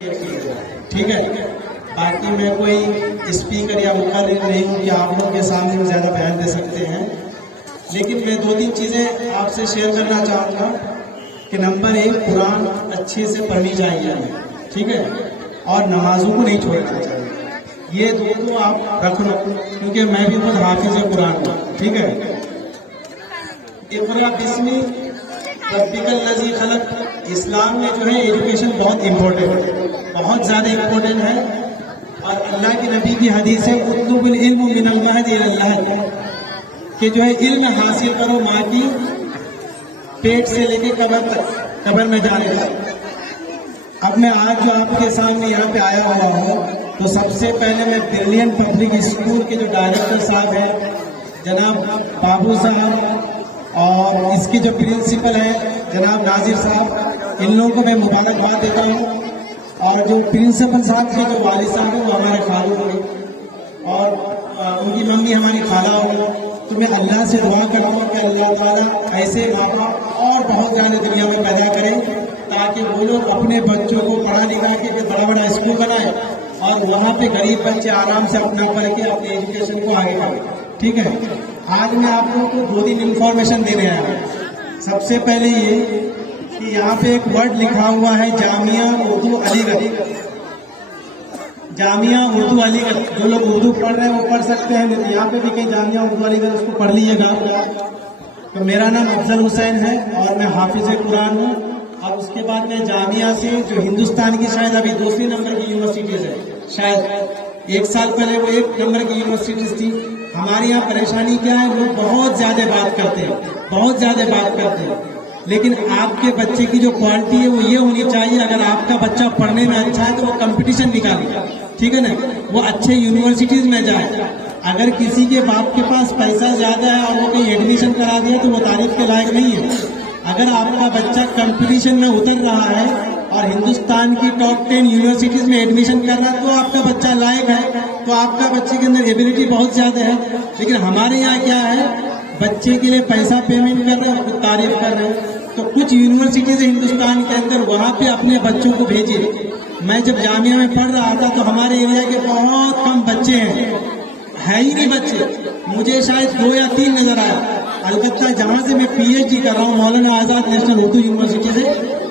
ठीक है। बाकी मैं कोई स्पीकर या मुखर नहीं हूँ कि आप लोग के सामने ज़्यादा बयान दे सकते हैं, लेकिन मैं दो तीन चीज़ें आपसे शेयर करना चाहूँगा कि नंबर एक, कुरान अच्छे से पढ़नी चाहिए, ठीक है, और नमाजों को नहीं छोड़ना चाहिए। ये दो आप रख लो, क्योंकि मैं भी खुद हाफिज़ कुरान हूँ, ठीक है। इक़रा बिस्मी रब्बिकल लज़ी खलक़, इस्लाम में जो है एजुकेशन बहुत इम्पोर्टेंट है, बहुत ज़्यादा इम्पोर्टेंट है। और अल्लाह के नबी की हदीस है उत्लुबुल इल्म मिनल महद इला लहद, कि जो है इल्म हासिल करो माँ की पेट से लेके कब्र तक, कब्र में जाने तक। अब मैं आज जो आपके सामने यहाँ पे आया हुआ हूँ, तो सबसे पहले मैं ब्रिलियंट पब्लिक स्कूल के जो डायरेक्टर साहब हैं जनाब बाबू साहब, और इसके जो प्रिंसिपल है जनाब नाजिर साहब, इन लोगों को मैं मुबारकबाद देता हूँ। और जो प्रिंसिपल साहब के जो वालिद साहब हैं वो हमारे खालू होंगे, और उनकी मम्मी हमारी खाला होगी। तो मैं अल्लाह से दुआ कर रहा हूँ कि अल्लाह ताला ऐसे माँ बाप और बहुत ज़्यादा दुनिया में पैदा करें, ताकि वो लोग अपने बच्चों को पढ़ा लिखा के बड़ा बड़ा स्कूल बनाए और वहाँ पे गरीब बच्चे आराम से अपना पढ़ के अपने एजुकेशन को आगे बढ़ाएं, ठीक है। आज मैं आप लोगों को दो दिन इंफॉर्मेशन देने आया हूँ। सबसे पहले ये कि यहाँ पे एक वर्ड लिखा हुआ है जामिया उर्दू अलीगढ़, जामिया उर्दू अलीगढ़। जो लोग उर्दू पढ़ रहे हैं वो पढ़ सकते हैं, यहाँ पे भी कहीं जामिया उर्दू अलीगढ़, उसको पढ़ लीजिएगा। तो मेरा नाम अफजल हुसैन है और मैं हाफिज कुरान हूँ। और उसके बाद मैं जामिया से, जो हिंदुस्तान की शायद अभी दूसरी नंबर की यूनिवर्सिटीज है, शायद एक साल पहले वो एक नंबर की यूनिवर्सिटीज थी। हमारे यहाँ परेशानी क्या है, लोग बहुत ज्यादा बात करते हैं, बहुत ज्यादा बात करते हैं, लेकिन आपके बच्चे की जो क्वालिटी है वो ये होनी चाहिए। अगर आपका बच्चा पढ़ने में अच्छा है तो वो कंपटीशन निकाले, ठीक है ना, वो अच्छे यूनिवर्सिटीज में जाए। अगर किसी के बाप के पास पैसा ज्यादा है और वो कहीं एडमिशन करा दिया तो वो तारीफ के लायक नहीं है। अगर आपका बच्चा कंपटीशन में उतर रहा है और हिंदुस्तान की टॉप 10 यूनिवर्सिटीज में एडमिशन कर रहा है तो आपका बच्चा लायक है, तो आपका बच्चे के अंदर एबिलिटी बहुत ज्यादा है। लेकिन हमारे यहाँ क्या है, बच्चे के लिए पैसा पेमेंट कर रहे हैं, खुद तारीफ कर रहे हैं। तो कुछ यूनिवर्सिटीज हिंदुस्तान के अंदर, वहाँ पे अपने बच्चों को भेजिए। मैं जब जामिया में पढ़ रहा था तो हमारे एरिया के बहुत कम बच्चे हैं, है ही नहीं बच्चे, मुझे शायद 2 या 3 नजर आया। अलकत्ता जहाँ से मैं PhD कर रहा हूँ, मौलाना आजाद नेशनल उर्दू यूनिवर्सिटी से,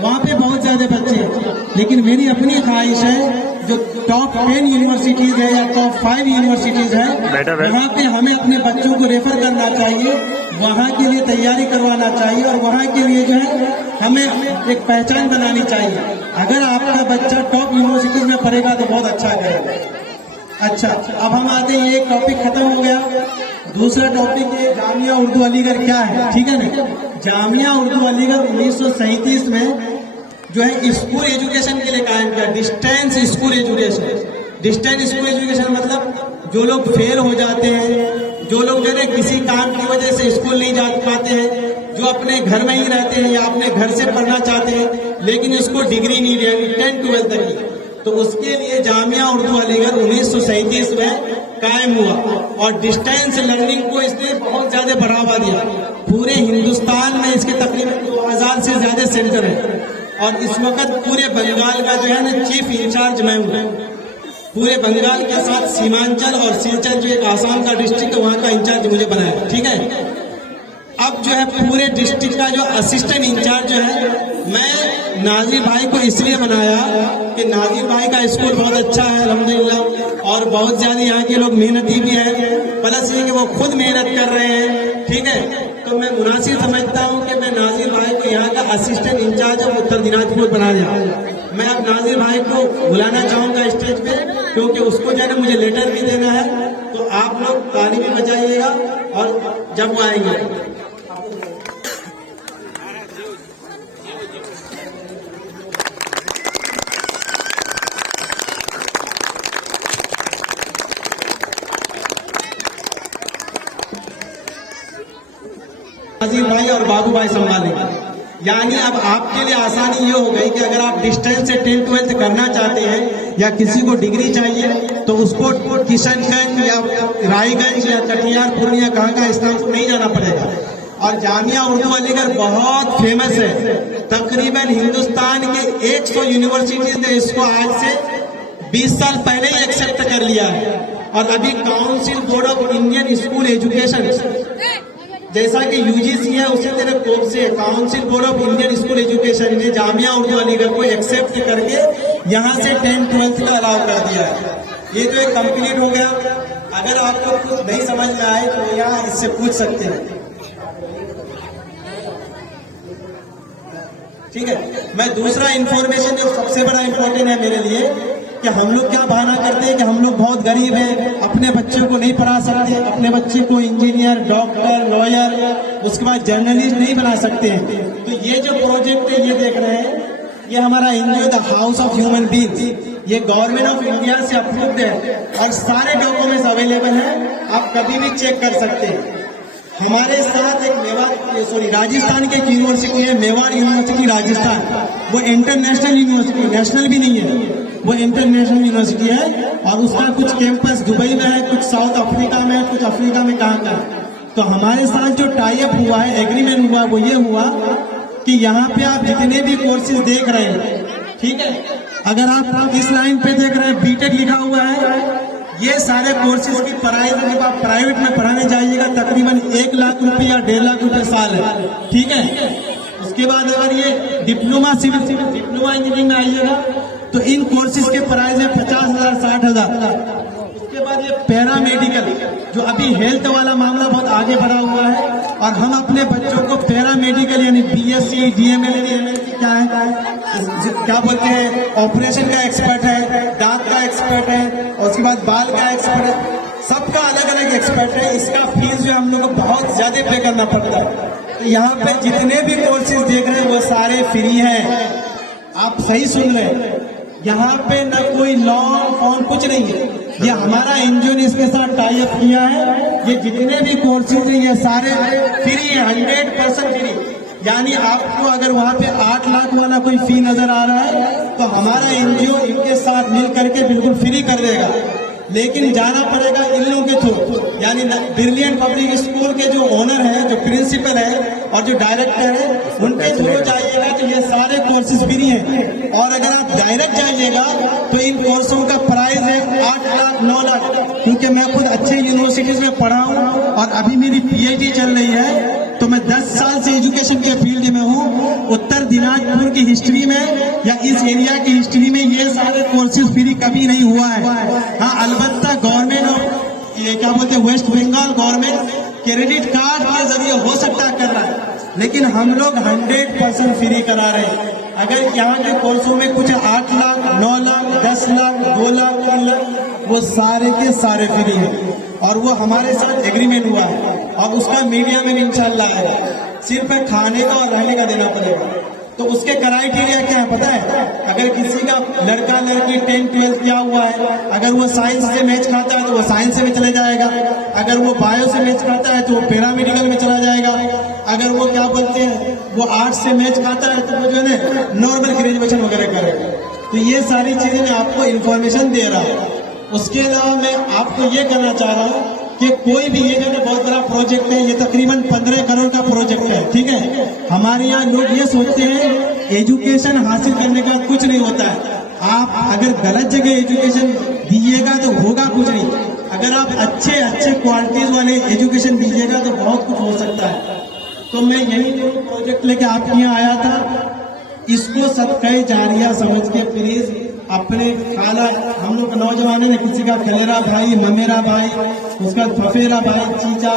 वहाँ पे बहुत ज्यादा बच्चे हैं। लेकिन मेरी अपनी ख्वाहिश है जो टॉप 10 यूनिवर्सिटीज है या टॉप 5 यूनिवर्सिटीज है, वहाँ पे हमें अपने बच्चों को रेफर करना चाहिए, वहाँ के लिए तैयारी करवाना चाहिए और वहाँ के लिए जो है हमें एक पहचान बनानी चाहिए। अगर आपका बच्चा टॉप यूनिवर्सिटीज में पढ़ेगा तो बहुत अच्छा करेगा। अच्छा, अब हम आते हैं, ये टॉपिक खत्म हो गया। दूसरा टॉपिक है जामिया उर्दू अलीगढ़ क्या है, ठीक है ना। जामिया उर्दू अलीगढ़ 1937 में जो है स्कूल एजुकेशन के लिए कायम किया, distance school education. Distance school education मतलब जो लोग फेल हो जाते हैं, जो लोग जो है किसी काम की वजह से स्कूल नहीं जा पाते हैं, जो अपने घर में ही रहते हैं या अपने घर से पढ़ना चाहते हैं लेकिन उसको डिग्री नहीं मिली 10-12 तक की, तो उसके लिए जामिया उर्दू अलीगढ़ 1937 में कायम हुआ। और डिस्टेंस लर्निंग को इसने बहुत ज्यादा बढ़ावा दिया। पूरे हिंदुस्तान में इसके तकरीबन 2000 से ज्यादा सेंटर है और इस वक्त पूरे बंगाल का जो है ना चीफ इंचार्ज मैं हूँ। पूरे बंगाल के साथ सीमांचल और सिलचर जो एक आसाम का डिस्ट्रिक्ट है वहाँ का इंचार्ज मुझे बनाया, ठीक है। अब जो है पूरे डिस्ट्रिक्ट का जो असिस्टेंट इंचार्ज जो है, मैं नाजिर भाई को इसलिए बनाया कि नाजिर भाई का स्कूल बहुत अच्छा है अल्हम्दुलिल्लाह, और बहुत ज्यादा यहाँ के लोग मेहनती भी हैं, प्लस ये कि वो खुद मेहनत कर रहे हैं, ठीक है। तो मैं मुनासिब समझता हूँ कि मैं नाजिर भाई को यहाँ का assistant in charge of Uttar Dinajpur बना दिया। मैं अब नाजिर भाई को बुलाना चाहूंगा स्टेज पे, क्योंकि उसको जो है ना मुझे लेटर भी देना है। तो आप लोग ताली भी बजाइएगा और जब वो आएंगे। नाजिर भाई और बाबू भाई संभालेंगे। यानी अब आपके लिए आसानी ये हो गई कि अगर आप डिस्टेंस से 10-12 करना चाहते हैं या किसी को डिग्री चाहिए तो उसको किशनगंज या रायगंज या कटिहार पूर्णिया कहाँ का इस्लामपुर नहीं जाना पड़ेगा। और जामिया उर्दू अलीगढ़ बहुत फेमस है। तकरीबन हिंदुस्तान के 100 यूनिवर्सिटीज ने इसको आज से 20 साल पहले ही एक्सेप्ट कर लिया है। और अभी council board of Indian school education, जैसा कि यूजीसी है उसी तरह कोप से council board of Indian school education ने जामिया उर्दू अलीगढ़ को एक्सेप्ट करके यहाँ से 10th-12th का अलाउ कर दिया है। ये तो एक कंप्लीट हो गया। अगर आपको कुछ नहीं समझ में आए तो यहाँ इससे पूछ सकते हैं, ठीक है। मैं दूसरा इंफॉर्मेशन जो सबसे बड़ा इंपॉर्टेंट है मेरे लिए कि हम लोग क्या बहाना करते हैं कि हम लोग बहुत गरीब हैं, अपने बच्चों को नहीं पढ़ा सकते, अपने बच्चे को इंजीनियर, डॉक्टर, लॉयर, उसके बाद जर्नलिस्ट नहीं बना सकते हैं। तो ये जो प्रोजेक्ट है ये देख रहे हैं, ये हमारा NGO the house of human beings, ये गवर्नमेंट ऑफ इंडिया से अप्रूव्ड है और सारे डॉक्यूमेंट्स अवेलेबल हैं, आप कभी भी चेक कर सकते हैं। हमारे साथ एक राजस्थान की एक यूनिवर्सिटी है, मेवाड़ यूनिवर्सिटी राजस्थान। वो इंटरनेशनल यूनिवर्सिटी, नेशनल भी नहीं है, वो इंटरनेशनल यूनिवर्सिटी है। और उसका कुछ कैंपस दुबई में है, कुछ साउथ अफ्रीका में है, कुछ अफ्रीका में कहाँ का। तो हमारे साथ जो टाई अप हुआ है, एग्रीमेंट हुआ, वो ये हुआ कि यहाँ पे आप जितने भी कोर्सेज देख रहे हैं, ठीक है, अगर आप इस लाइन पे देख रहे हैं बीटेक लिखा हुआ है, ये सारे कोर्सेज की प्राइस जब आप प्राइवेट में पढ़ाने जाइएगा तकरीबन 1 लाख रुपए या 1.5 लाख रुपए साल है, ठीक है। उसके बाद अगर ये डिप्लोमा सिविल डिप्लोमा इंजीनियरिंग में आइएगा तो इन कोर्सेज के प्राइस है 50,000 60,000। उसके बाद ये पैरामेडिकल, जो अभी हेल्थ वाला मामला बहुत आगे बढ़ा हुआ है और हम अपने बच्चों को पैरामेडिकल यानी बीएससी, डीएमएल, क्या बोलते हैं, ऑपरेशन का एक्सपर्ट है, दांत का एक्सपर्ट है, और उसके बाद बाल का एक्सपर्ट है, सबका अलग अलग एक्सपर्ट है। इसका फीस जो हम लोग को बहुत ज्यादा पे करना पड़ता है। तो यहाँ पे जितने भी कोर्सेज देख रहे हैं वो सारे फ्री हैं। आप सही सुन रहे हैं, यहाँ पे न कोई लॉन्ग फॉर्म कुछ नहीं है। ये हमारा एनजीओ ने इसके साथ टाई अप किया है। ये जितने भी कोर्सेज हैं ये सारे फ्री है, 100% फ्री। यानी आपको अगर वहाँ पे 8 लाख वाला कोई फी नजर आ रहा है तो हमारा एनजीओ इनके साथ मिल करके बिल्कुल फ्री कर देगा। लेकिन जाना पड़ेगा इन लोगों के थ्रू, यानी ब्रिलियंट पब्लिक स्कूल के जो ओनर है, जो प्रिंसिपल है और जो डायरेक्टर है, उनके थ्रू जाइएगा तो ये सारे कोर्सेज फ्री हैं। और अगर आप डायरेक्ट जाइएगा तो इन कोर्सों का प्राइस है 8 लाख 9 लाख। क्योंकि मैं खुद अच्छे यूनिवर्सिटीज में पढ़ा हूँ और अभी मेरी पीएचडी चल रही है, तो मैं 10 साल से एजुकेशन के फील्ड में हूँ। उत्तर दिनाजपुर की हिस्ट्री में या इस एरिया की हिस्ट्री में ये सारे कोर्सेज फ्री कभी नहीं हुआ है। हाँ, अलबत्ता गवर्नमेंट ऑफ ये क्या बोलते हैं, West Bengal government credit card के जरिए हो सकता है कर रहा है, लेकिन हम लोग 100% फ्री करा रहे हैं। अगर यहाँ के कोर्सों में कुछ 8 लाख 9 लाख 10 लाख 2 लाख 3 लाख, वो सारे के सारे फ्री हैं और वो हमारे साथ एग्रीमेंट हुआ है और उसका मीडिया में इंशाल्लाह आएगा। सिर्फ खाने का और रहने का देना पड़ेगा। तो उसके क्राइटेरिया क्या है पता है? अगर किसी का लड़का लड़की 10th-12th किया हुआ है, अगर वो साइंस से मैच खाता है तो वो साइंस में चले जाएगा, अगर वो बायो से मैच खाता है तो वो पैरामेडिकल में चला जाएगा, अगर वो क्या बोलते हैं वो आर्ट्स से मैच खाता है तो वो जो है ना नॉर्मल ग्रेजुएशन वगैरह करेगा। तो ये सारी चीजें मैं आपको इन्फॉर्मेशन दे रहा हूँ। उसके अलावा मैं आपको ये करना चाह रहा हूँ कि कोई भी ये जो है बहुत बड़ा प्रोजेक्ट है, ये तकरीबन 15 करोड़ का प्रोजेक्ट है, ठीक है। हमारे यहाँ लोग ये सोचते हैं एजुकेशन हासिल करने का कुछ नहीं होता है। आप अगर गलत जगह एजुकेशन दीजिएगा तो होगा कुछ नहीं। अगर आप अच्छे क्वालिटीज वाले एजुकेशन दीजिएगा तो बहुत कुछ हो सकता है। तो मैं यही प्रोजेक्ट लेके आपके यहाँ आया था। इसको सदक़े जारिया समझ के प्लीज अपने खाला, हम लोग नौजवान ने किसी का खलेरा भाई, ममेरा भाई, उसका फफेरा भाई, चीचा,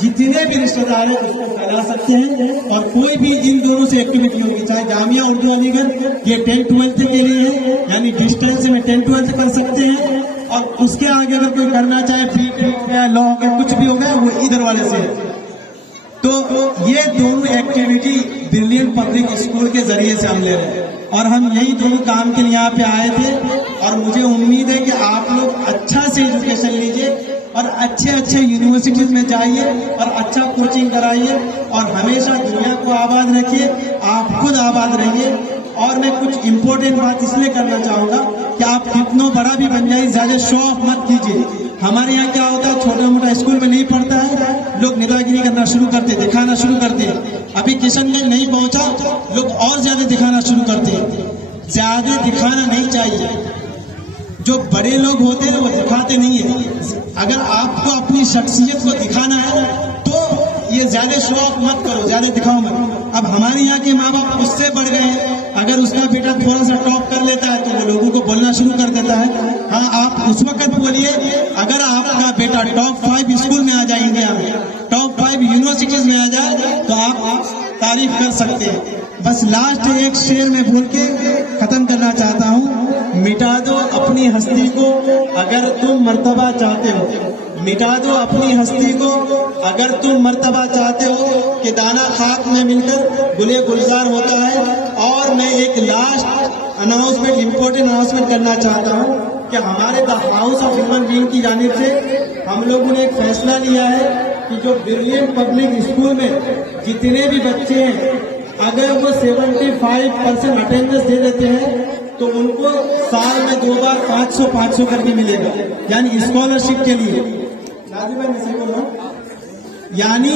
जितने भी रिश्तेदार हैं उसको फैला सकते हैं। और कोई भी इन दोनों से एक्टिविटी होगी, चाहे जामिया उर्दू अलीगढ़ ये 10th-12th के लिए है, यानी डिस्टेंस में 10th-12th कर सकते हैं। और उसके आगे अगर कोई करना चाहे बीटेक या लॉ या कुछ भी होगा वो इधर वाले से है। तो ये दोनों एक्टिविटी ब्रिलियंट पब्लिक स्कूल के जरिए से हम ले रहे हैं और हम यही दोनों काम के लिए यहाँ पे आए थे। और मुझे उम्मीद है कि आप लोग अच्छा से एजुकेशन लीजिए और अच्छे यूनिवर्सिटीज में जाइए और अच्छा कोचिंग कराइए और हमेशा दुनिया को आबाद रखिए, आप खुद आबाद रहिए। और मैं कुछ इम्पोर्टेंट बात इसलिए करना चाहूंगा कि आप कितना बड़ा भी बन जाइए, ज्यादा शो ऑफ मत कीजिए। हमारे यहाँ क्या होता है, छोटा मोटा स्कूल में नहीं पढ़ता है, लोग नेतागिरी करना शुरू करते, दिखाना शुरू करते। अभी किशनगंज नहीं पहुंचा, लोग और ज्यादा दिखाना शुरू करते हैं। ज्यादा दिखाना नहीं चाहिए। जो बड़े लोग होते हैं वो दिखाते नहीं है। अगर आपको अपनी शख्सियत को दिखाना है तो ये ज्यादा शो ऑफ मत करो, ज्यादा दिखाओ मत। अब हमारे यहाँ के माँ बाप उससे बढ़ गए हैं। अगर उसका बेटा थोड़ा सा टॉप कर लेता है तो वो लोगों को बोलना शुरू कर देता है। हाँ, आप उस वक्त बोलिए अगर आपका बेटा टॉप 5 स्कूल में आ जाए, इंडिया में टॉप 5 यूनिवर्सिटीज में आ जाए तो आप तारीफ कर सकते हैं। बस लास्ट एक शेर में बोल के खत्म करना चाहता हूँ। मिटा दो अपनी हस्ती को अगर तुम मर्तबा चाहते हो, मिटा दो अपनी हस्ती को अगर तुम मर्तबा चाहते हो कि दाना खाक में मिलकर गुले गुलजार होता है। और मैं एक लास्ट अनाउंसमेंट, इम्पोर्टेंट अनाउंसमेंट करना चाहता हूँ कि हमारे the house of human being की जानिब से हम लोगों ने एक फैसला लिया है कि जो ब्रिलियंट पब्लिक स्कूल में जितने भी बच्चे हैं, अगर वो 75% अटेंडेंस दे देते हैं तो उनको साल में 2 बार 500 करके मिलेगा, यानी स्कॉलरशिप के लिए। यानी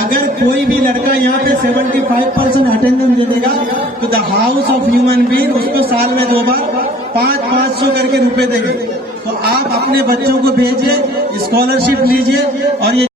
अगर कोई भी लड़का यहाँ पे 75% अटेंडेंस दे देगा तो the house of human being उसको साल में 2 बार 500 करके रुपए देंगे। तो आप अपने बच्चों को भेजिए, स्कॉलरशिप लीजिए और ये